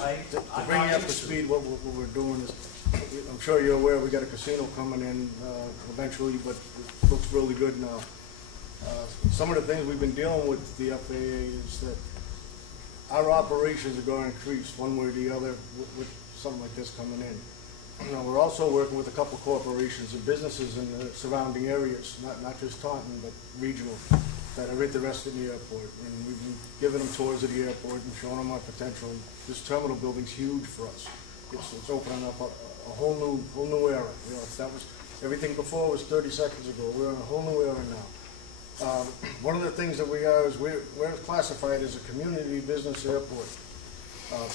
to bring you up to speed, what we're doing is, I'm sure you're aware, we got a casino coming in eventually, but it looks really good now. Some of the things we've been dealing with the FAA is that our operations are going to increase one way or the other with something like this coming in. You know, we're also working with a couple corporations and businesses in the surrounding areas, not just Taunton, but regional, that are interested in the airport. And we've been giving them tours of the airport and showing them our potential. This terminal building's huge for us. It's opening up a whole new era. You know, that was, everything before was 30 seconds ago. We're in a whole new era now. One of the things that we are is we're classified as a community business airport.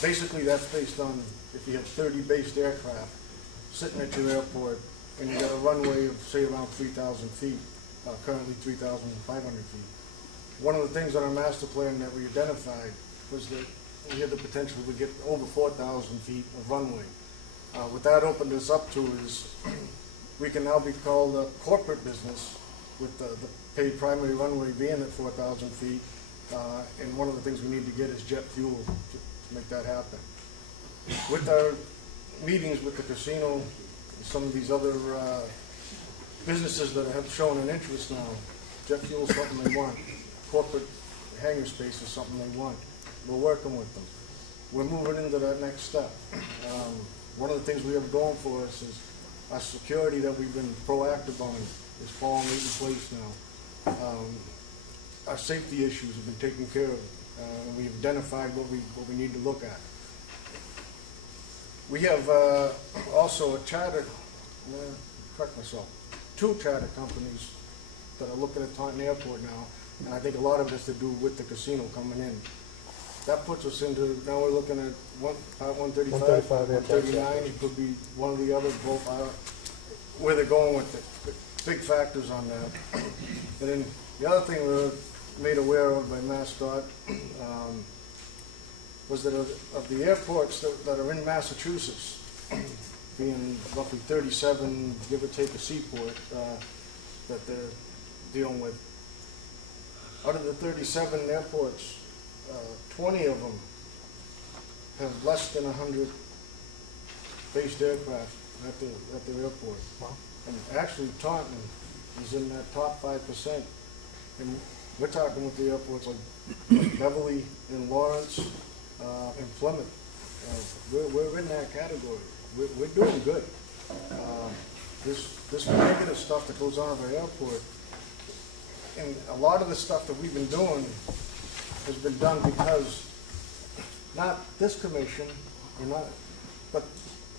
Basically, that's based on if you have 30 based aircraft sitting at your airport and you got a runway of say around 3,000 feet, currently 3,500 feet. One of the things on our master plan that we identified was that we had the potential to get over 4,000 feet of runway. What that opened us up to is we can now be called a corporate business with the paid primary runway being at 4,000 feet. And one of the things we need to get is jet fuel to make that happen. With our meetings with the casino and some of these other businesses that have shown an interest now, jet fuel is something they want. Corporate hangar space is something they want. We're working with them. We're moving into that next step. One of the things we have going for us is our security that we've been proactive on is falling right in place now. Our safety issues have been taken care of, and we've identified what we need to look at. We have also a charter, correct myself, 2 charter companies that are looking at Taunton Airport now, and I think a lot of it has to do with the casino coming in. That puts us into, now we're looking at 135, 139, it could be one or the other, both where they're going with it. Big factors on that. And then the other thing we were made aware of by MassDOT was that of the airports that are in Massachusetts, being roughly 37, give or take a seaport, that they're dealing with, out of the 37 airports, 20 of them have less than 100 based aircraft at their airport. Wow. And actually Taunton is in that top 5%. And we're talking with the airports like Beverly and Lawrence and Plymouth. We're in that category. We're doing good. This negative stuff that goes on at our airport, and a lot of the stuff that we've been doing has been done because not this commission, but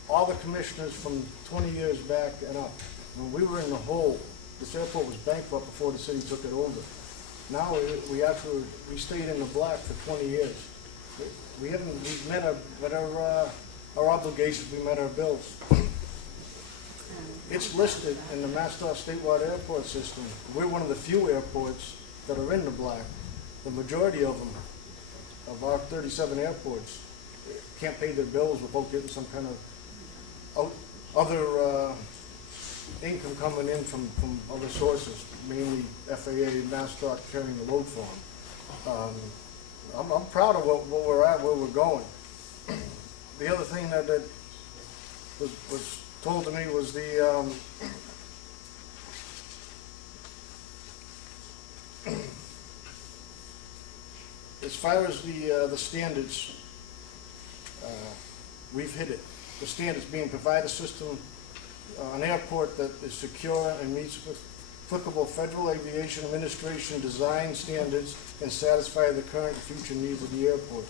all the commissioners from 20 years back and up. When we were in the hole, this airport was bankrupt before the city took it over. Now we stayed in the black for 20 years. We've met our obligations, we met our bills. It's listed in the MassDOT statewide airport system. We're one of the few airports that are in the black. The majority of them, of our 37 airports, can't pay their bills without getting some kind of other income coming in from other sources, mainly FAA and MassDOT carrying the load for them. I'm proud of where we're at, where we're going. The other thing that was told to me was the as far as the standards, we've hit it. The standards being provide a system, an airport that is secure and meets with applicable Federal Aviation Administration design standards and satisfy the current and future needs of the airport.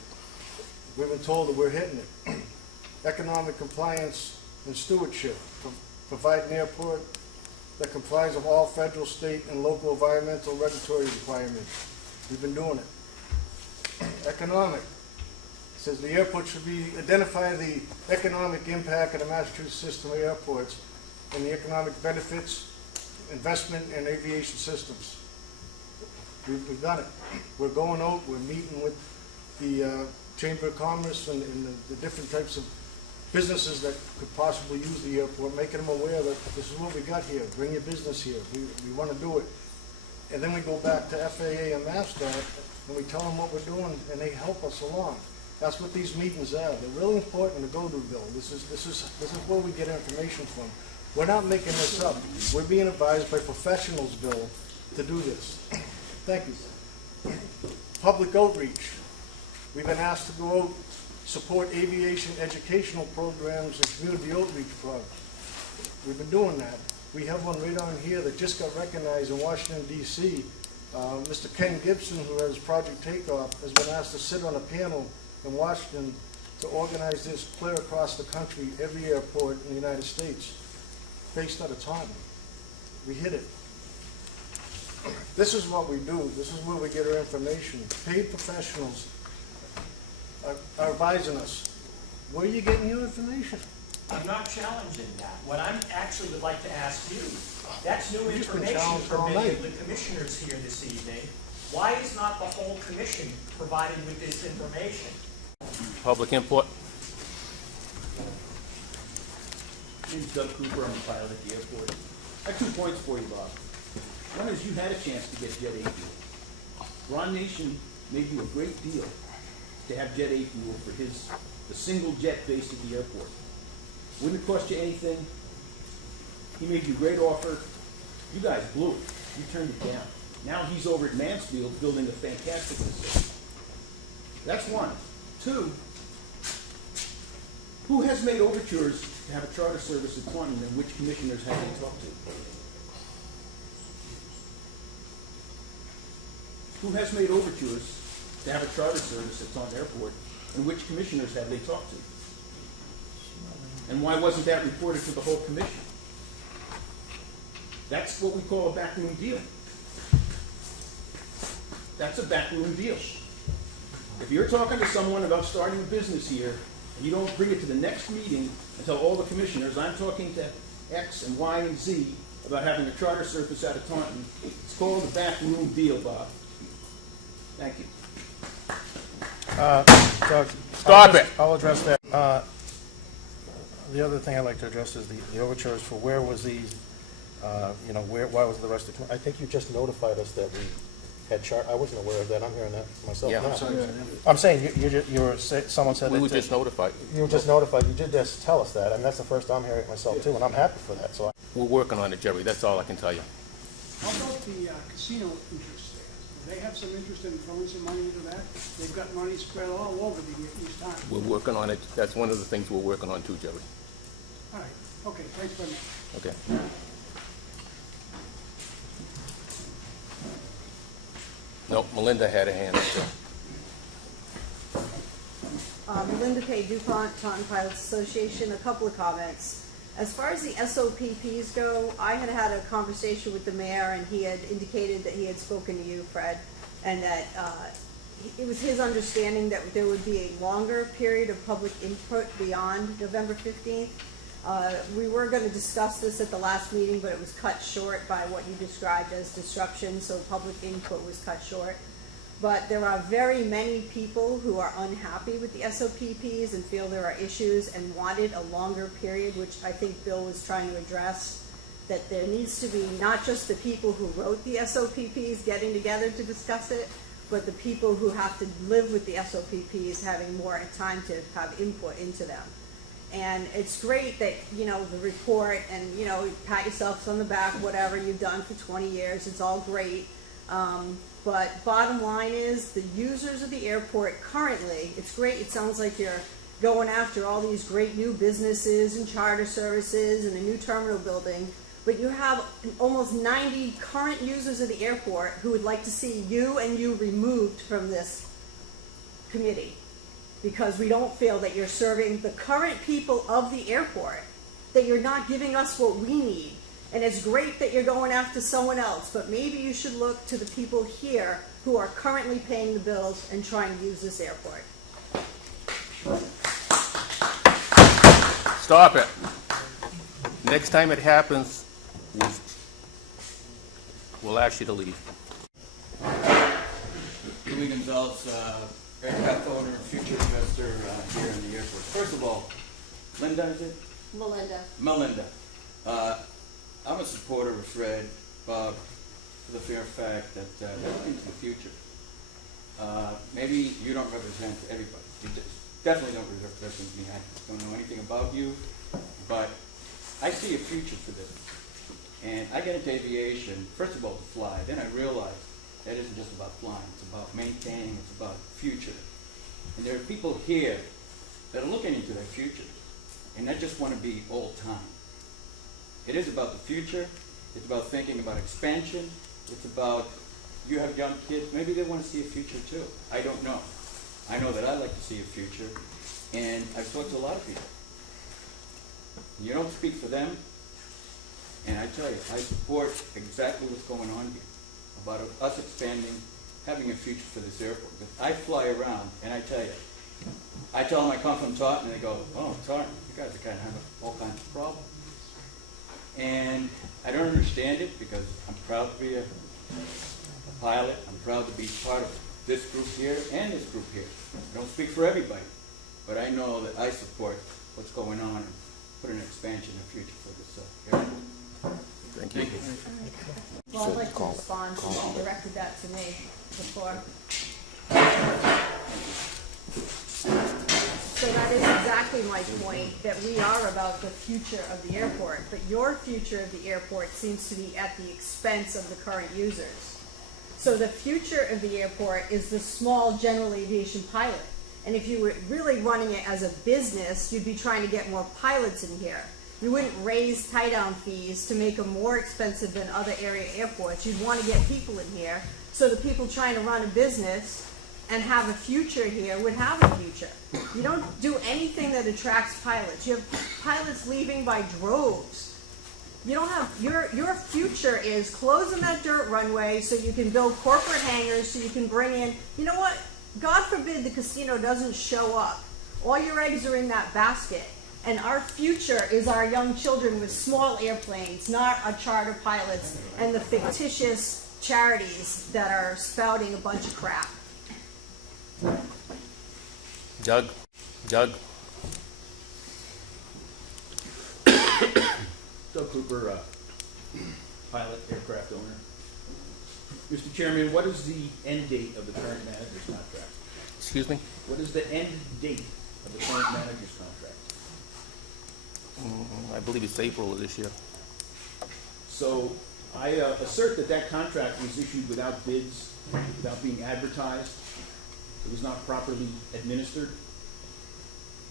We've been told that we're hitting it. Economic compliance and stewardship. Provide an airport that complies of all federal, state, and local environmental regulatory requirements. We've been doing it. Economic. It says the airport should identify the economic impact of the Massachusetts system of airports and the economic benefits, investment, and aviation systems. We've done it. We're going out, we're meeting with the Chamber of Commerce and the different types of businesses that could possibly use the airport, making them aware that this is what we got here, bring your business here, we want to do it. And then we go back to FAA and MassDOT and we tell them what we're doing and they help us along. That's what these meetings are. They're really important to go to, Bill. This is where we get information from. We're not making this up. We're being advised by professionals, Bill, to do this. Thank you. Public outreach. We've been asked to go out, support aviation educational programs and community outreach programs. We've been doing that. We have one right on here that just got recognized in Washington, D.C. Mr. Ken Gibson, who has Project Takeoff, has been asked to sit on a panel in Washington to organize this clear across the country, every airport in the United States, based out of Taunton. We hit it. This is what we do. This is where we get our information. Paid professionals are advising us. Where are you getting your information? I'm not challenging that. What I'm actually would like to ask you, that's new We've just been information challenged for all many night. of the commissioners here this evening. Why is not the whole commission provided with this information? Public input. My name's Doug Cooper. I'm a pilot at the airport. I have 2 points for you, Bob. One is you had a chance to get Jet A fuel. Ron Nation made you a great deal to have Jet A fuel for the single jet based at the airport. Wouldn't cost you anything. He made you a great offer. You guys blew it. You turned it down. Now he's over at Mansfield building a fantastic facility. That's one. 2, who has made overtures to have a charter service at Taunton, and which commissioners have they talked to? Who has made overtures to have a charter service at Taunton Airport, and which commissioners have they talked to? And why wasn't that reported to the whole commission? That's what we call a backroom deal. That's a backroom deal. If you're talking to someone about starting a business here, and you don't bring it to the next meeting and tell all the commissioners, I'm talking to X and Y and Z about having a charter service out of Taunton, it's called a backroom deal, Bob. Thank you. Doug, Stop it. I'll address that. The other thing I'd like to address is the overtures for where was these, why was the rest of the, I think you just notified us that we had I wasn't aware of that. I'm hearing that myself Yeah, now. I'm sorry. I'm saying someone said We that were just notified. you were just notified. You did just tell us that, and that's the first I'm hearing it myself too, and I'm happy for that. So We're working on it, Jerry. That's all I can tell you. How about the casino interest there? Do they have some interest in throwing some money into that? They've got money spread all over the East Time. We're working on it. That's one of the things we're working on too, Jerry. All right, okay, thanks very much. Okay. No, Melinda had a hand up there. Melinda K. DuPont, Taunton Pilots Association, a couple of comments. As far as the SOPPs go, I had had a conversation with the mayor, and he had indicated that he had spoken to you, Fred, and that it was his understanding that there would be a longer period of public input beyond November 15th. We were going to discuss this at the last meeting, but it was cut short by what you described as disruption, so public input was cut short. But there are very many people who are unhappy with the SOPPs and feel there are issues and wanted a longer period, which I think Bill was trying to address, that there needs to be not just the people who wrote the SOPPs getting together to discuss it, but the people who have to live with the SOPPs having more time to have input into them. And it's great that, the report and, pat yourselves on the back, whatever you've done for 20 years, it's all great. But bottom line is the users of the airport currently, it's great, it sounds like you're going after all these great new businesses and charter services and a new terminal building, but you have almost 90 current users of the airport who would like to see you and you removed from this committee, because we don't feel that you're serving the current people of the airport, that you're not giving us what we need. And it's great that you're going after someone else, but maybe you should look to the people here who are currently paying the bills and trying to use this airport. Stop it. Next time it happens, we'll ask you to leave. Louis Gonzalez, aircraft owner, future investor here in the airport. First of all, Linda, is it? Melinda. I'm a supporter of Fred, Bob, for the fair fact that looking to the future. Maybe you don't represent everybody. definitely don't represent me. I don't know anything about you, but I see a future for this. And I get into aviation, first of all, to fly. Then I realized that isn't just about flying. It's about maintaining. It's about future. And there are people here that are looking into their future, and they just want to be old time. It is about the future. It's about thinking about expansion. It's about, you have young kids, maybe they want to see a future too. I don't know. I know that I like to see a future, and I've talked to a lot of people. You don't speak for them, and I tell you, I support exactly what's going on here, about us expanding, having a future for this airport. Because I fly around, and I tell you, I tell them I come from Taunton, and they go, oh, Taunton, you guys are kind of having all kinds of problems. And I don't understand it, because I'm proud to be a pilot. I'm proud to be part of this group here and this group here. I don't speak for everybody, but I know that I support what's going on and put an expansion in the future for this airport. Thank you. Well, I'd like to respond, since you directed that to me before. So that is exactly my point, that we are about the future of the airport, but your future of the airport seems to be at the expense of the current users. So the future of the airport is the small general aviation pilot. And if you were really running it as a business, you'd be trying to get more pilots in here. You wouldn't raise tie-down fees to make them more expensive than other area airports. You'd want to get people in here, so the people trying to run a business and have a future here would have a future. You don't do anything that attracts pilots. You have pilots leaving by droves. You don't have, your future is closing that dirt runway so you can build corporate hangars, so you can bring in, you know what? God forbid the casino doesn't show up. All your eggs are in that basket. And our future is our young children with small airplanes, not our charter pilots and the fictitious charities that are spouting a bunch of crap. Doug? Doug Cooper, pilot, aircraft owner. Mr. Chairman, what is the end date of the current manager's contract? Excuse me? What is the end date of the current manager's contract? I believe it's April of this year. So I assert that that contract was issued without bids, without being advertised. It was not properly administered.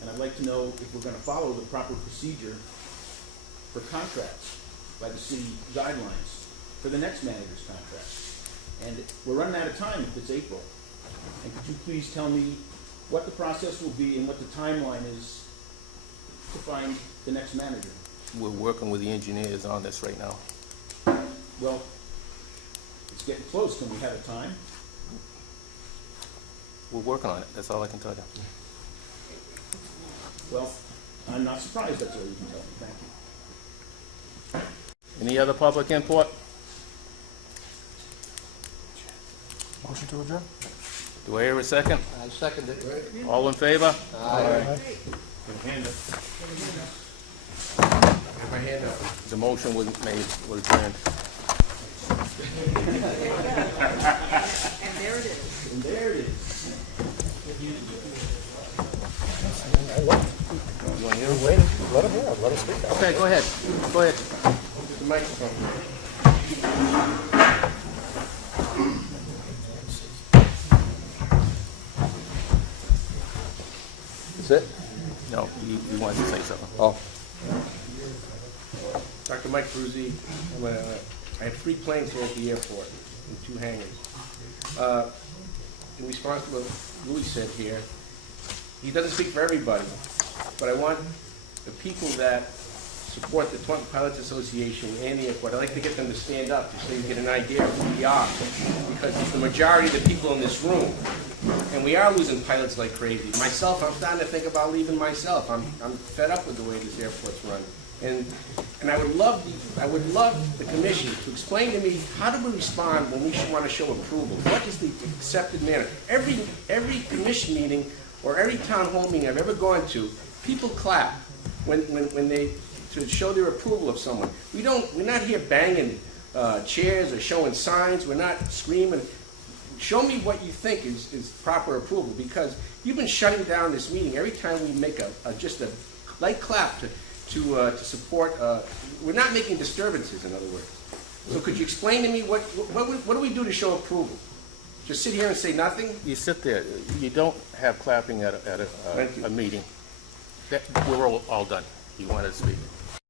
And I'd like to know if we're going to follow the proper procedure for contracts by the city guidelines for the next manager's contract. And we're running out of time if it's April. And could you please tell me what the process will be and what the timeline is to find the next manager? We're working with the engineers on this right now. Well, it's getting close. Can we have a time? We're working on it. That's all I can tell you. Well, I'm not surprised that's all you can tell me. Thank you. Any other public input? Motion to adjourn? Do I hear a second? I second it. All in favor? Aye. Have my hand up. The motion was made, was adjourned. And there it is. And there it is. I love You want to hear it. it? Wait, let him hear it. Let him speak. Okay, go ahead. Go ahead. The microphone. That's it? No, you wanted to say something. Oh. Dr. Mike Cruzzi. I have 3 planes here at the airport and 2 hangars. In response to what Louis said here, he doesn't speak for everybody, but I want the people that support the Taunton Pilots Association and the airport, I'd like to get them to stand up just so you get an idea of who we are, because it's the majority of the people in this room. And we are losing pilots like crazy. Myself, I'm starting to think about leaving myself. I'm fed up with the way this airport's run. And I would love the commission to explain to me, how do we respond when we want to show approval? What is the accepted manner? Every commission meeting or every town hall meeting I've ever gone to, people clap when they to show their approval of someone. We're not here banging chairs or showing signs. We're not screaming. show me what you think is proper approval, because you've been shutting down this meeting every time we make just a light clap to support, we're not making disturbances, in other words. So could you explain to me what do we do to show approval? Just sit here and say nothing? You sit there, you don't have clapping at Thank you. a meeting. We're all done. You wanted to speak.